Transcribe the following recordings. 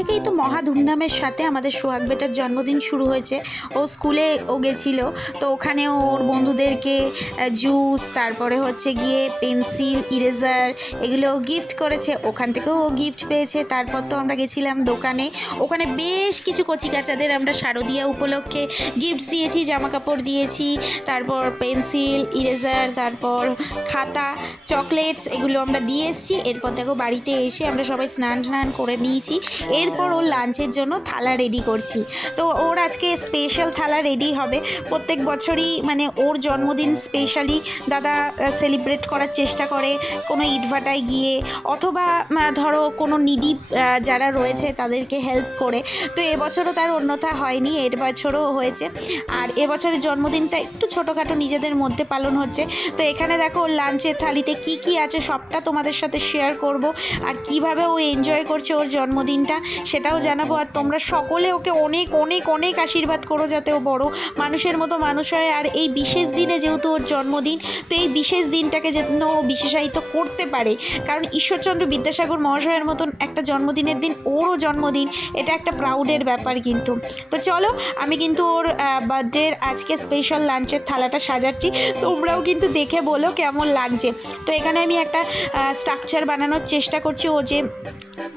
থেকেই তো মহা ধুমধামের সাথে আমাদের সোহাগ বেটার জন্মদিন শুরু হয়েছে। ও স্কুলে গেছিলো, তো ওখানে ওর বন্ধুদেরকে জুস, তারপরে হচ্ছে গিয়ে পেন্সিল, ইরেজার এগুলো গিফট করেছে। ওখান থেকেও ও গিফট পেয়েছে। তারপর তো আমরা গেছিলাম দোকানে, ওখানে বেশ কিছু কচিকাচাদের আমরা শারদীয়া উপলক্ষে গিফটস দিয়েছি, জামা কাপড় দিয়েছি, তারপর পেন্সিল, ইরেজার, তারপর খাতা, চকলেটস এগুলো আমরা দিয়ে এসেছি। এরপর দেখো বাড়িতে এসে আমরা সবাই স্নান করে নিয়েছি। এরপর ওর লাঞ্চের জন্য থালা রেডি করছি। তো ওর আজকে স্পেশাল থালা রেডি হবে। প্রত্যেক বছরই মানে ওর জন্মদিন স্পেশালি দাদা সেলিব্রেট করার চেষ্টা করে, কোনো ইটভাটায় গিয়ে অথবা ধরো কোনো নিডি যারা রয়েছে তাদেরকে হেল্প করে। তো এবছরও তার অন্যথা হয়নি, এর বছরও হয়েছে। আর এবছরের জন্মদিনটা একটু ছোটোখাটো নিজেদের মধ্যে পালন হচ্ছে। তো এখানে দেখো ওর লাঞ্চের থালিতে কি কি আছে সবটা তোমাদের সাথে শেয়ার করব, আর কিভাবে ও এনজয় করছে ওর জন্মদিনটা সেটাও জানাবো। আর তোমরা সকলে ওকে অনেক অনেক অনেক আশীর্বাদ করো যাতে ও বড় মানুষের মতো মানুষ হয়। আর এই বিশেষ দিনে যেহেতু ওর জন্মদিন, তো এই বিশেষ দিনটাকে যেন ও বিশেষায়িত করতে পারে, কারণ ঈশ্বরচন্দ্র বিদ্যাসাগর মহাশয়ের মতন একটা জন্মদিনের দিন ওরও জন্মদিন, এটা একটা প্রাউডের ব্যাপার কিন্তু। তো চলো, আমি কিন্তু ওর বার্থডের আজকে স্পেশাল লাঞ্চের থালাটা সাজাচ্ছি, তোমরাও কিন্তু দেখে বলো কেমন লাগছে। তো এখানে আমি একটা স্ট্রাকচার বানানোর চেষ্টা করছি। ও যে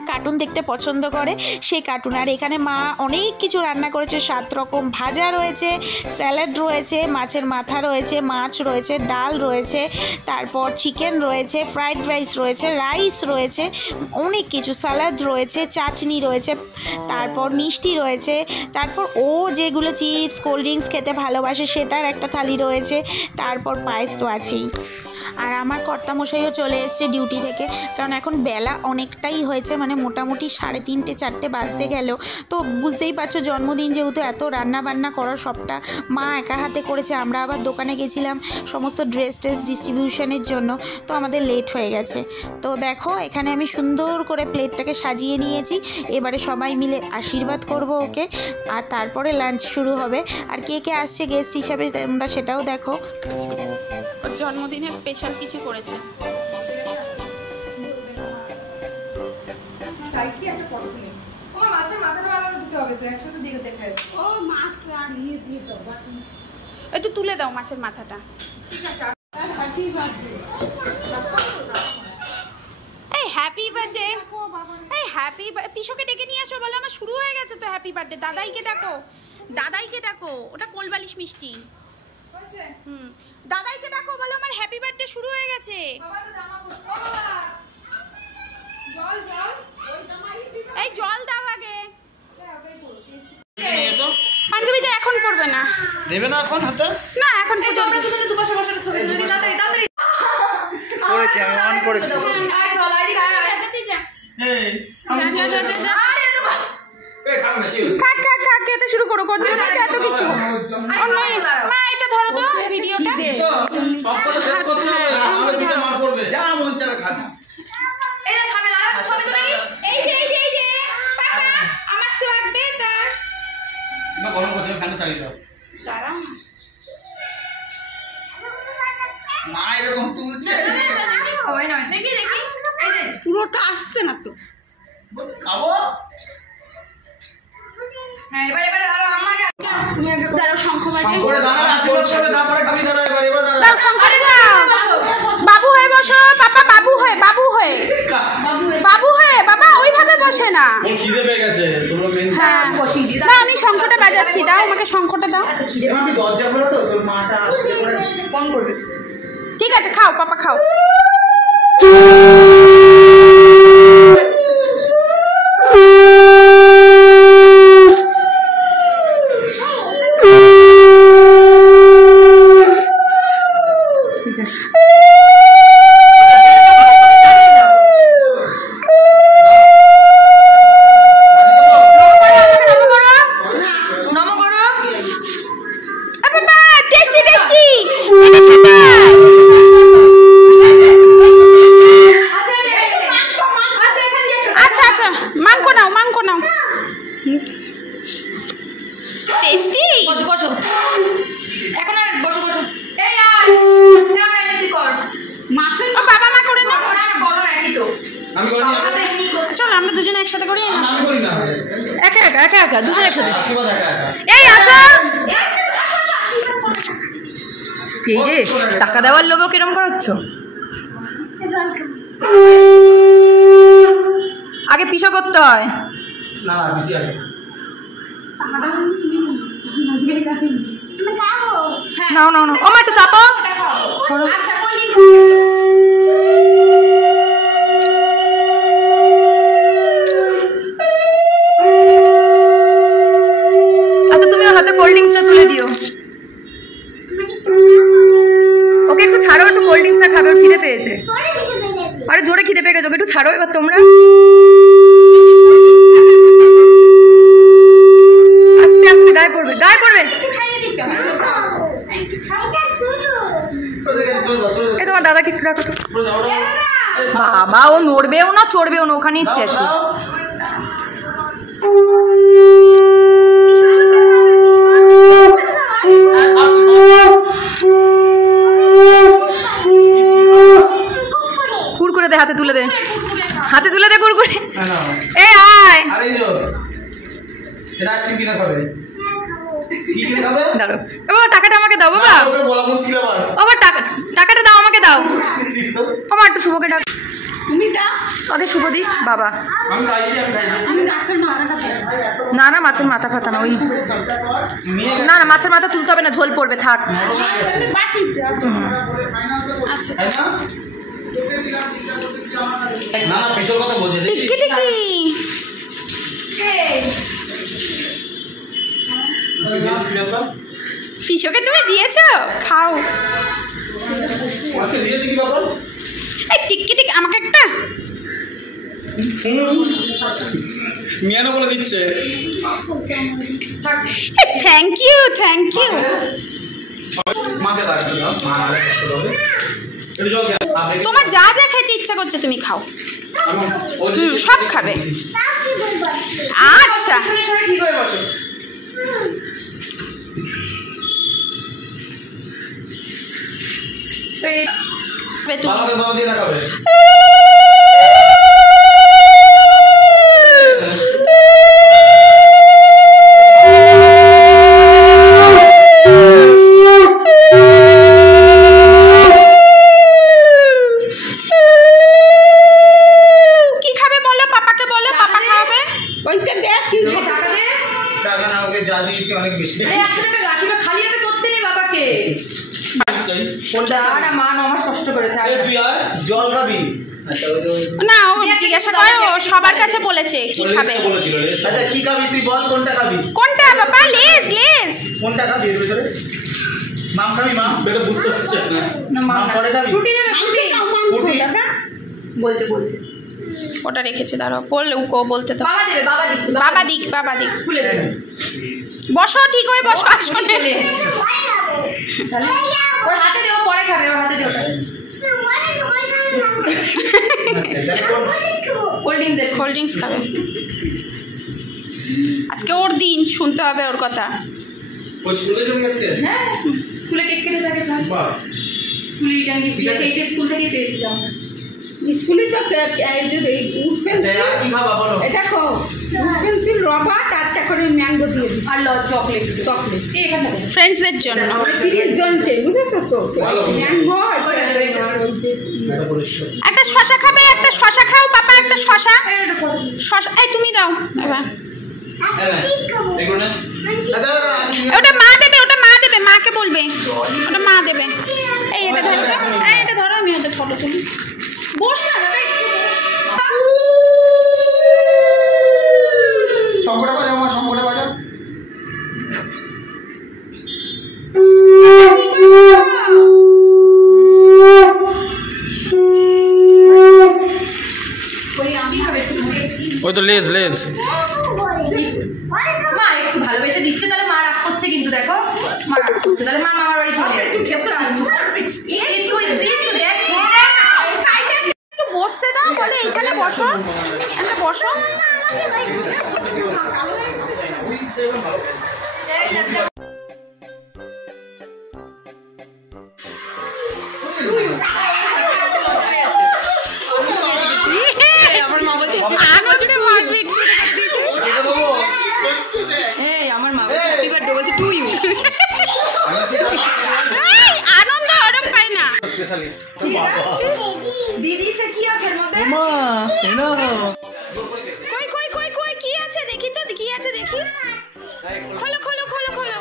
কার্টুন দেখতে পছন্দ করে সেই কার্টুন। আর এখানে মা অনেক কিছু রান্না করেছে, 7 রকম ভাজা রয়েছে, স্যালাড রয়েছে, মাছের মাথা রয়েছে, মাছ রয়েছে, ডাল রয়েছে, তারপর চিকেন রয়েছে, ফ্রাইড রাইস রয়েছে, রাইস রয়েছে, অনেক কিছু, সালাদ রয়েছে, চাটনি রয়েছে, তারপর মিষ্টি রয়েছে, তারপর ও যেগুলো চিপস কোল্ড ড্রিঙ্কস খেতে ভালোবাসে সেটার একটা থালি রয়েছে, তারপর পায়েস তো আছেই। আর আমার কর্তামশাইও চলে এসছে ডিউটি থেকে, কারণ এখন বেলা অনেকটাই হয়েছে, মানে মোটামুটি 3:30 4টে বাজতে গেল। তো বুঝতেই পারছো জন্মদিন যেহেতু এত রান্না বান্না করা সবটা মা একা হাতে করেছে। আমরা আবার দোকানে গেছিলাম সমস্ত ড্রেস ডিস্ট্রিবিউশনের জন্য, তো আমাদের লেট হয়ে গেছে। তো দেখো এখানে আমি সুন্দর করে প্লেটটাকে সাজিয়ে নিয়েছি। এবারে সবাই মিলে আশীর্বাদ করব ওকে, আর তারপরে লাঞ্চ শুরু হবে। আর কে কে আসছে গেস্ট হিসাবে তোমরা সেটাও দেখো। জন্মদিনে স্পেশাল কিছু করেছে। একটু তুলে দাও মাছের মাথাটা। এই হ্যাপি বার্থডে, এই হ্যাপি, পিসোকে ডেকে নিয়ে আসো, বলো আমার শুরু হয়ে গেছে তো হ্যাপি বার্থডে। দাদাইকে ডাকো, দাদাইকে ডাকো, ওটা কোলবালিশ মিষ্টি। দাদাইকে ডাকো, বলো আমার হ্যাপি বার্থডে শুরু হয়ে গেছে। এই জল দাও আগে। পাঞ্জাবিটা এখন পড়বে না, দেবে না এখন হাতে, না এখন আমরা দুজনে দুপাশে বসে ছবি তুলি। তাড়াতাড়ি তাড়াতাড়ি করেছি, আমি অন করেছি। আয় চল, আইডি কার্ড দেখাতে যা। এই আমি যা যা যা, আরে তো এই খাও না, কি হচ্ছে? খা খা খা, খেতে শুরু করো, কোন জন্য এত কিছু। মা এটা ধরো তো ভিডিওটা, সব করে শেষ করতে হবে, আমার ভিডিও মার পড়বে। যা মন চায় খা। এই যে খাবে, লারা ছবি তুলে নি। এই যে এই যে এই যে পাপা আমার সোহাগ বেটা, না গরম করছে, ফ্যানটা চালিয়ে দাও। দাঁড়া মা এরকম তুলছে, হয় না, দেখি দেখি, এই যে পুরোটা আসছে না তো, খাবো। হ্যাঁ এবারে এবারে ধরো আমাকে, তুমি আগে দাঁড়াও, শঙ্খ বাজে, করে দাঁড়া, আশীর্বাদ করে তারপরে খাবি। দাঁড়া এবারে এবারে দাঁড়া, দাও শঙ্খরে দাও। বাবু হয়ে বসো পাপা, বাবু হয়ে, বাবু হয়ে, বাবু হয়ে বাবা, ওইভাবে বসে না, ওর খিদে পেয়ে গেছে। তোমরা মেন বসিয়ে দিও না, আমি শঙ্খটা বাজাচ্ছি, দাও আমাকে শঙ্খটা দাও। আচ্ছা খিদে মাকে দরজা খোলা তো, তোর মাটা আসলে করে ফোন করবে। ঠিক আছে খাও পাপা খাও। একা একা একা একা দুজন একসাথে। এই আসো। এই রে টাকা দেওয়ার লোভেও কিরম করাচ্ছ? আগে পিছু করতে হয়। নাও নাও নাও, আমার একটু চাপো। আচ্ছা তুমি ওর হাতে কোল্ড ড্রিঙ্কসটা তুলে দিও। ওকে একটু ছাড়ো, একটু কোল্ড ড্রিঙ্কসটা খাবে, ওর খিদে পেয়েছে। আরে জোরে খিদে পেয়ে গেছে, ওকে একটু ছাড়ো এবার তোমরা। আস্তে আস্তে গায়ে পড়বে, গায়ে পড়বে। এই তোমার দাদাকে একটু রাখো তো। বাবা ও নড়বেও না চড়বেও না, ওখানেই স্ট্যাচু। কুরকুরে দে, হাতে তুলে দে, হাতে তুলে দে কুরকুরে। এই আয় দাঁড়ো বাবা, টাকাটা আমাকে দাও বাবা। বাবা টাকাটা দাও আমাকে, দাও বাবা। একটু শুভকে ডাক, তুমি দাও আগে। শুভ দি বাবা। না না মাছের মাথা ফাতা না, ওই না না মাছের মাথা তুলতে হবে না, ঝোল পড়বে, থাক। পিসোকে তুমি দিয়েছো, খাও। টিকি টিকি আমাকে একটা মিয়ানো বলে দিচ্ছে। Thank you thank you. তোমার যা যা খেতে ইচ্ছা করছে তুমি খাও, সব খাবে। আচ্ছা ঠিক হয়ে বসো। না ও জিজ্ঞাসা করে, ও সবার কাছে বলেছে কি খাবে। আচ্ছা কি খাবি তুই বল, কোনটা খাবি? কোনটা বাবা? Less less. কোনটা খাবি এর ভিতরে? মাম খাবি? মাম বেটা বুঝতে পারছ না, মাম পরে খাবি? ফ্রুটি নেবে, ফ্রুটি বলতে বলতে ওটা রেখেছে, দাঁড়াও বল, ও বলতে দাও। বাবা দেবে, বাবা দিক, বাবা দিক, বাবা দিক। খুলে দেবে। বসো, ঠিক হয়ে বসো আসলে। তাহলে ওর হাতে দেও, পরে খাবে, ওর হাতে দেও। কোল্ড ড্রিঙ্কস খাবে আজকে, ওর দিন, শুনতে হবে ওর কথা। হ্যাঁ স্কুলে কেক কেটে যাবে, স্কুলে রিটার্ন গিফট দিয়েছে, এইটা স্কুল থেকে পেয়েছিলাম। স্কুলে তো দেখো পেন্সিল রবার 4টা করে ম্যাঙ্গো দিয়ে দিই, আর চকলেট চকলেট এখানে ফ্রেন্ডসদের জন্য 30 জনকে, বুঝেছো তো? ম্যাঙ্গো একটা শশা খাবে, একটা শশা খাও পাপা, একটা শশা। শশা এই তুমি দাও এবার। ওটা মা দেবে, ওটা মা দেবে, মাকে বলবে, ওটা মা দেবে। এই এটা ধরো তো, এই এটা ধরো, আমি ওদের ফটো তুলি। বস না দাদা, শঙ্কটা বাজাও মা, শঙ্কটা বাজাও। ওই তো লেজ লেজ মা একটু ভালোবেসে দিচ্ছে, তাহলে মা রাগ করছে কিন্তু, দেখো মা রাগ করছে, তাহলে মা মামার বাড়ি চলে যাচ্ছে। একটু বসতে দাও, বলে এইখানে বসো, একটা বসো। আমার মা বলছে দেখি তো কি আছে দেখি। খোলো খোলো খোলো খোলো।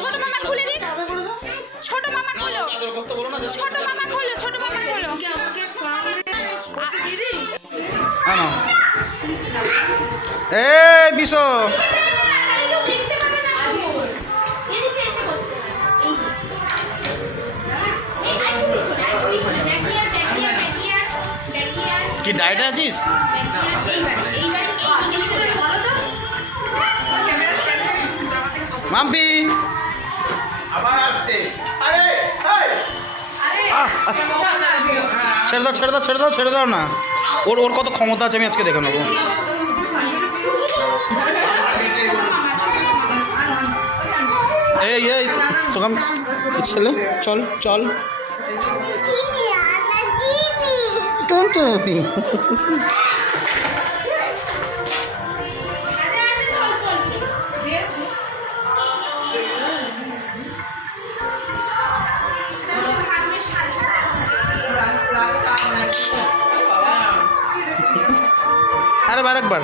ছোট মামা খুলে দিন। ছোট মামা খোলো। ছোট মামা খোলো। ছোট মামা খোলো। এ বিশো কি ডায়েটে আছিস? মাম্পি আবার আসছে। আরে ছেড়ে দাও ছেড়ে দাও ছেড়ে দাও ছেড়ে দাও না। ওর ওর কত ক্ষমতা আছে আমি আজকে দেখে নেবো। এই এই তোকে ছেলে চল চল আরে বার একবার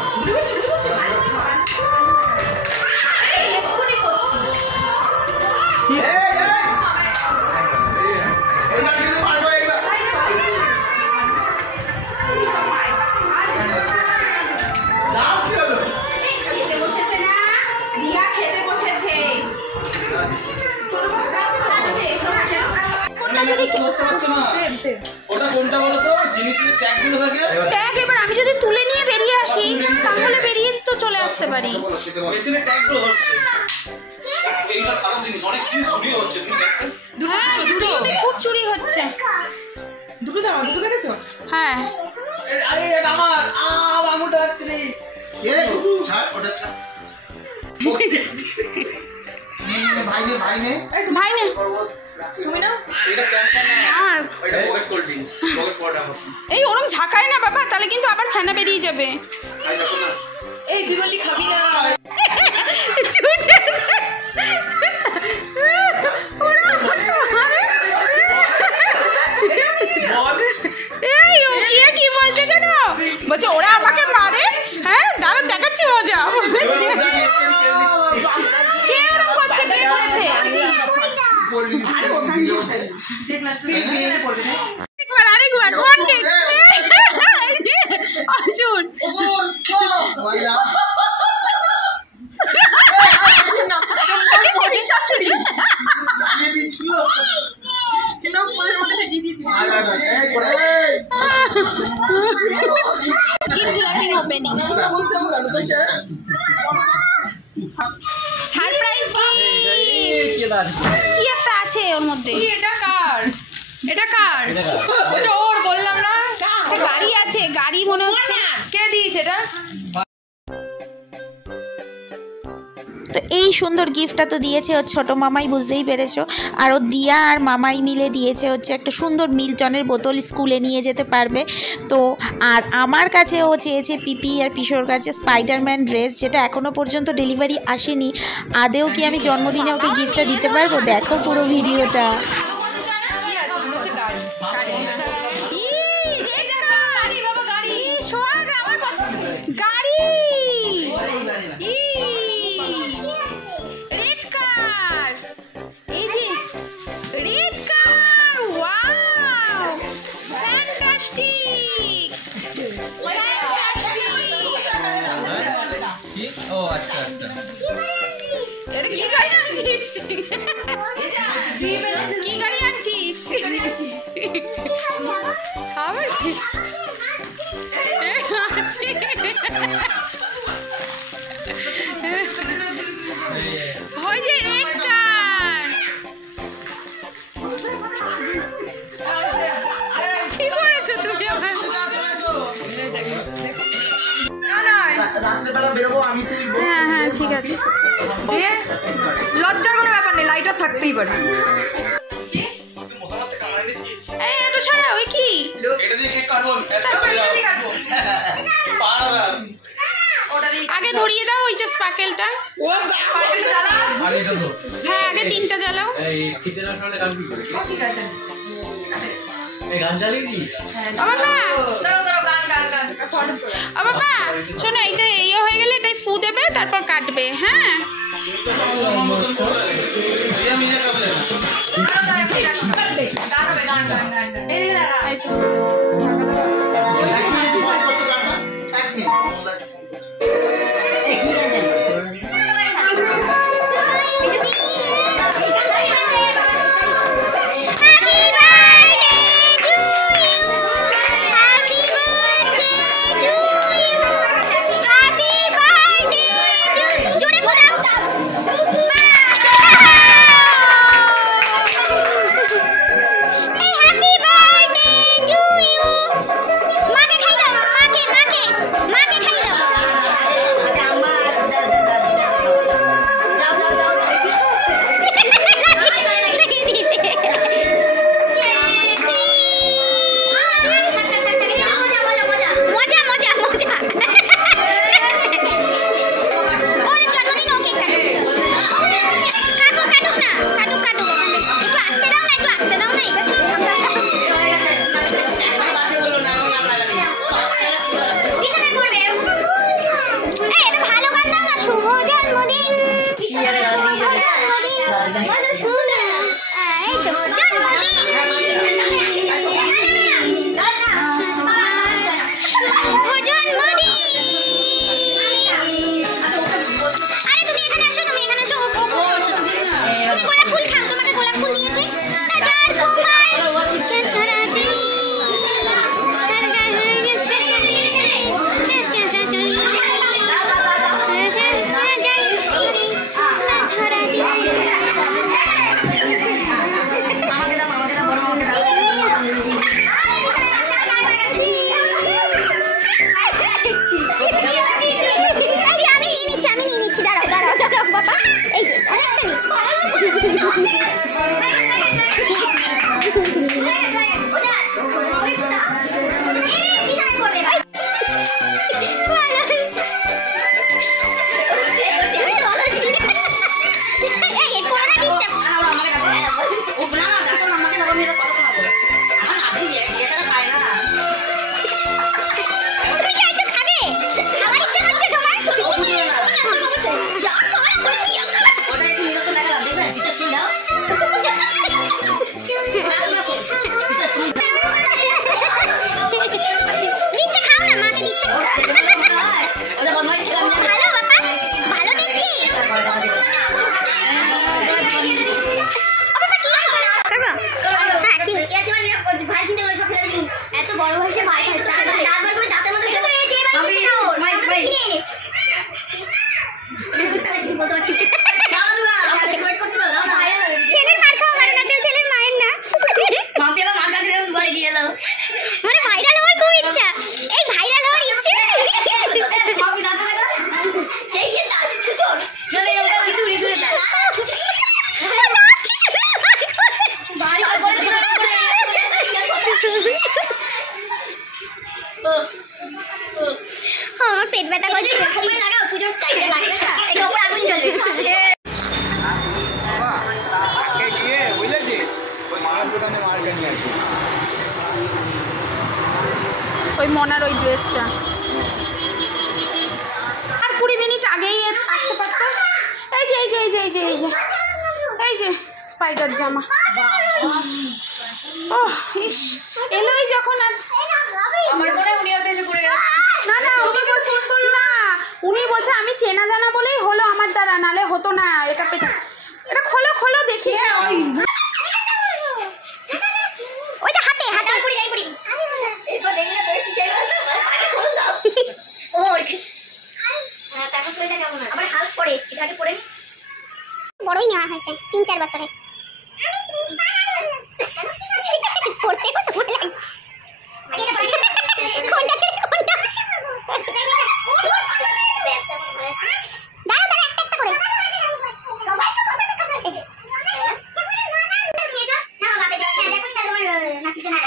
ট্যাগ এবার আমি যদি তুলে নিয়ে বেরিয়ে আসি তাহলে বেরিয়ে তো চলে আসতে পারি। মেশিনে ট্যাগগুলো হচ্ছে এইটা ভালো জিনিস অনেক কিছু চুরি হচ্ছে খুব চুরি হচ্ছে। দুটো জামা দুটো দেখেছো? হ্যাঁ এই এটা আমার আমুটা যাচ্ছে রে এই ছাড় ওটা ছাড় ভাই নে ভাই না তুমি না এটা ক্যান্সার না আর এটা পকেট কোল্ড ড্রিঙ্কস পকেট কোয়াটা মত এই ওরম ঝাঁকায় না বাবা, তাহলে কিন্তু আবার ফেনা বেরিয়ে যাবে। খাই দেখো না এই তুই বললি খাবি না এই ও কি বলছে জানো? বলছে ওরা আমাকে মারে। হ্যাঁ দাঁড়া দেখাচ্ছি মজা। কে ওরম করছে? কে করেছে? আরেকবার ওয়ান্টে অসুর শাশুড়ি সারপ্রাইজ কি একটা আছে ওর মধ্যে। এটা কার? এটা কার? ওটা ওর বললাম না গাড়ি আছে, গাড়ি মনে হচ্ছে। কে দিয়েছে এটা? তো এই সুন্দর গিফটটা তো দিয়েছে ওর ছোটো মামাই, বুঝতেই পেরেছো। আর ও দিয়া আর মামাই মিলে দিয়েছে হচ্ছে একটা সুন্দর মিল্টনের বোতল, স্কুলে নিয়ে যেতে পারবে। তো আর আমার কাছে ও চেয়েছে পিপি আর পিসোর কাছে স্পাইডারম্যান ড্রেস, যেটা এখনও পর্যন্ত ডেলিভারি আসেনি। আদেও কি আমি জন্মদিনে ওকে গিফটটা দিতে পারবো? দেখো পুরো ভিডিওটা। কি আছে? মনে হচ্ছে গাড়ি। গাড়ি রেড কার, এই যে রেড কার। ওয়াও ফ্যান্টাস্টিক কি ও আচ্ছা আচ্ছা এটা কি গাড়ি আনছিস? কি গাড়ি আনছিস? আবার কি ওই যে রেড কার। কি করেছো তুমি? আমার রাত্রেবেলা বেরোবো আমি তুই হ্যাঁ হ্যাঁ ঠিক আছে। লজ্জার কোনো ব্যাপার নেই, লাইটার থাকতেই পারে। এই এটা সরা ওই কি? এটা দিয়ে কেক কাটবো আগে ধরিয়ে দাও ওইটা স্পার্কেলটা। হ্যাঁ আগে 3টা জ্বালাও। এই ফিতে না শুনলে গান কি করে? ঠিক আছে। এই গান চালিয়ে কি? বাবা দাঁড়াও দাঁড়াও, গান গান গান বাবা শোনো, এইটা এই হয়ে গেলে এটাই ফু দেবে, তারপর কাটবে। হ্যাঁ আমার পেট ব্যথা করছে। লাগাও পুজোর স্টাইলে লাগবে না, এটা উপর আগুন জ্বলবে। ওই মনার ওই ড্রেসটা আর 20 মিনিট আগেই আসতে পারতো। এই যে এই যে এই যে এই যে এই যে এই যে স্পাইডার জামা। ও ইস এলোই যখন আর আমার মনে উনি হয়তো এসে পড়ে গেছে। না না উনি বলছে না, উনি বলছে আমি চেনা জানা বলেই হলো আমার দ্বারা, নালে হতো না। এটা খোলো খোলো দেখি। ওইটা হাতে হাতে পড়ে যাই পড়ি। এরপর দেখি না তোর কি চাই বলতো আগে খোঁজ দাও। ও না তারপর তো এটা কেমন না আবার হালফ পড়ে এটা আগে পড়ে বড়ই নেওয়া হয়েছে 3-4 বছরে। পড়তে কত সময় লাগে আগে এটা পড়ে কোনটা ছিল কোনটা দাঁড়াও দাঁড়াও একটা একটা করে সবাই তো কথা কথা বলে না বাবা দেখুন তোমার নাকি জানা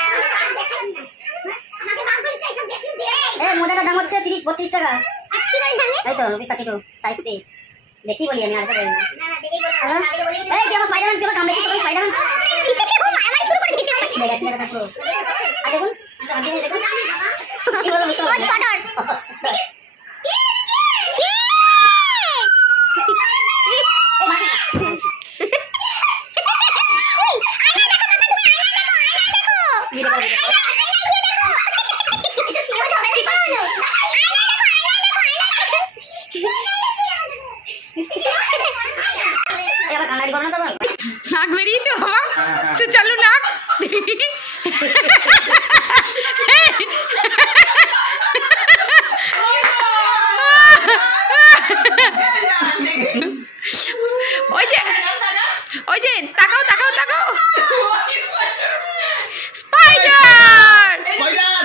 আমাকে বাপ বলে চাই সব দেখুন দে এই মোজাটার দাম হচ্ছে 30-32 টাকা। কি করে জানলে? এই তো রুপি 32 চাইছি দেখি বলি আমি আর বলি না না দেখেই বল আগে বলি এই যে আমার স্পাইডারম্যান কি কামড়ে কি স্পাইডারম্যান ও মারামারি শুরু করে দিয়েছে দেখেছি এটা পুরো আর দেখুন দেখুন কি বলো বুঝতে পারছি নাক বেরিয়েছে বাবা, চালু নাক। ওই যে তাকাও তাকাও তাকাও, স্পাইডার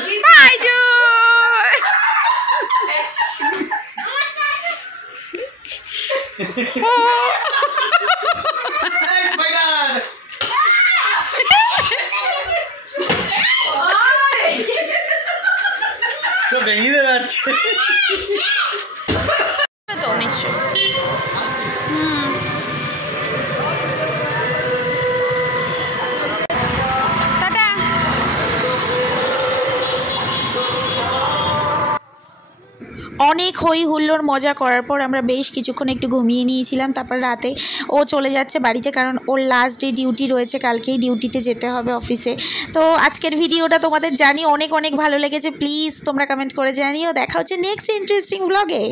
স্পাইডার। ভেঙে দেবে আজকে তো নিশ্চয়। অনেক হই হুল্লোড় মজা করার পর আমরা বেশ কিছুক্ষণ একটু ঘুমিয়ে নিয়েছিলাম। তারপর রাতে ও চলে যাচ্ছে বাড়িতে, কারণ ওর লাস্ট ডে ডিউটি রয়েছে, কালকেই ডিউটিতে যেতে হবে অফিসে। তো আজকের ভিডিওটা তোমাদের জানি অনেক অনেক ভালো লেগেছে, প্লিজ তোমরা কমেন্ট করে জানিও। দেখা হচ্ছে নেক্সট ইন্টারেস্টিং ব্লগে।